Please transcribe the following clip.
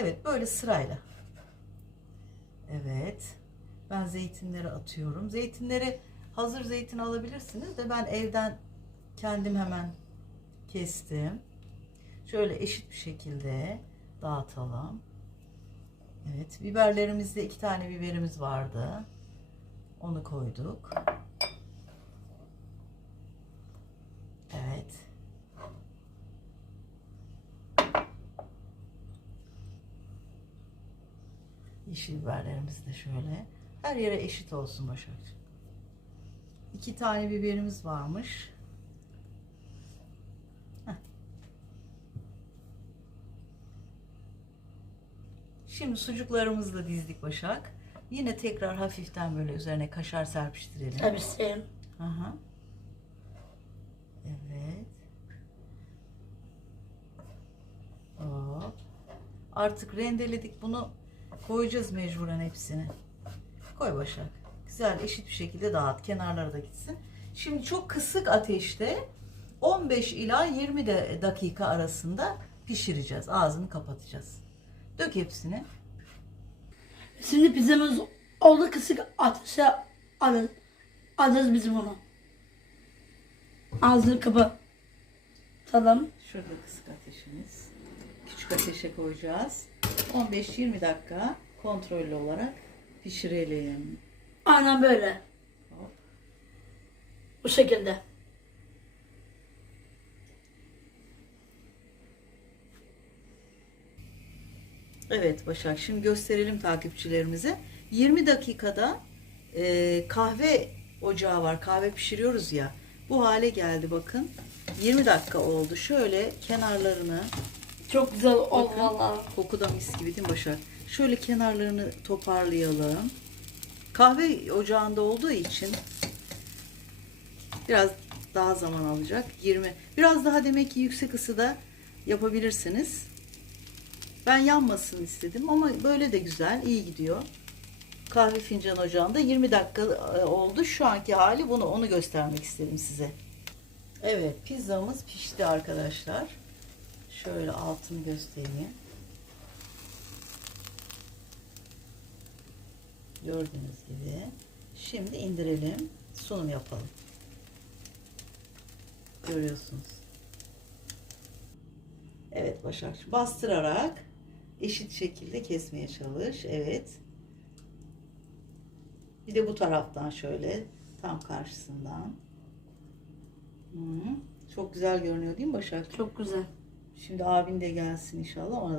Evet böyle sırayla. Evet. Ben zeytinleri atıyorum. Zeytinleri hazır zeytin alabilirsiniz de ben evden kendim hemen kestim. Şöyle eşit bir şekilde dağıtalım. Evet, biberlerimizde iki tane biberimiz vardı. Onu koyduk. Evet. Yeşil biberlerimiz de şöyle. Her yere eşit olsun Başakcığım. İki tane biberimiz varmış. Heh. Şimdi sucuklarımızı da dizdik Başak. Yine tekrar hafiften böyle üzerine kaşar serpiştirelim. Sen. Aha. Evet. Hop. Artık rendeledik bunu koyacağız mecburen hepsini. Koy Başak. Güzel eşit bir şekilde dağıt. Kenarları da gitsin. Şimdi çok kısık ateşte 15 ila 20 de dakika arasında pişireceğiz. Ağzını kapatacağız. Dök hepsini. Şimdi pizzamız oldu kısık ateşe alın. Alırız bizim onu. Ağzını kapa. Tamam. Şurada kısık ateşimiz. Küçük ateşe koyacağız. 15-20 dakika kontrollü olarak pişirelim. Aynen böyle. Hop. Bu şekilde. Evet Başak şimdi gösterelim takipçilerimize. 20 dakikada e, kahve ocağı var. Kahve pişiriyoruz ya. Bu hale geldi bakın. 20 dakika oldu. Şöyle kenarlarını Çok güzel oldu valla. Koku da mis gibi değil mi Başak? Şöyle kenarlarını toparlayalım. Kahve ocağında olduğu için biraz daha zaman alacak. 20. Biraz daha demek ki yüksek ısıda yapabilirsiniz. Ben yanmasın istedim ama böyle de güzel, iyi gidiyor. Kahve fincan ocağında 20 dakika e, oldu. Şu anki hali bunu onu göstermek istedim size. Evet, pizzamız pişti arkadaşlar. Şöyle altını göstereyim. Gördüğünüz gibi. Şimdi indirelim. Sunum yapalım. Görüyorsunuz. Evet Başak. Bastırarak eşit şekilde kesmeye çalış. Evet. Bir de bu taraftan şöyle tam karşısından. Hı, Çok güzel görünüyor değil mi Başak? Çok güzel. Şimdi abin de gelsin inşallah ona da